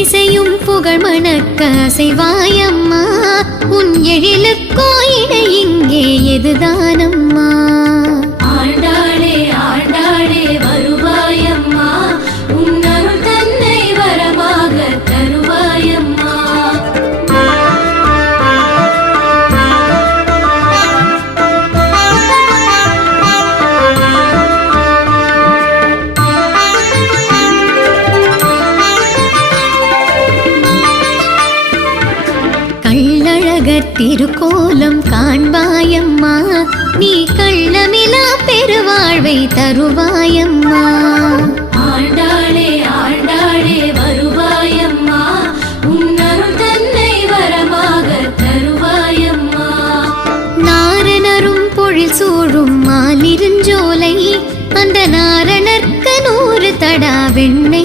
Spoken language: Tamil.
எட்டிசையும் புகழ் மணக்க அசைவாயம்மா. உன் எழிலுக்கோ இணை இங்கே எதுதானம்மா. ஆண்டாளே ஆண்டாளே வருவாயம்மா, உன் அருள் தன்னை வரமாக தருவாயம்மா. கள்ளழகர் திருக்கோலம் காண்பாயம்மா, நீ கள்ளமிலா பெருவாழ்வை தருவாயம்மா. ஆண்டாளே ஆண்டாளே வருவாயம்மா, உன் அருள் தன்னை வரமாக தருவாயம்மா. நாரணரும் பொழில் சூழும் மாலிருஞ்சோலை, அந்த நாரணர்க்கு 100 தடா வெண்ணெய்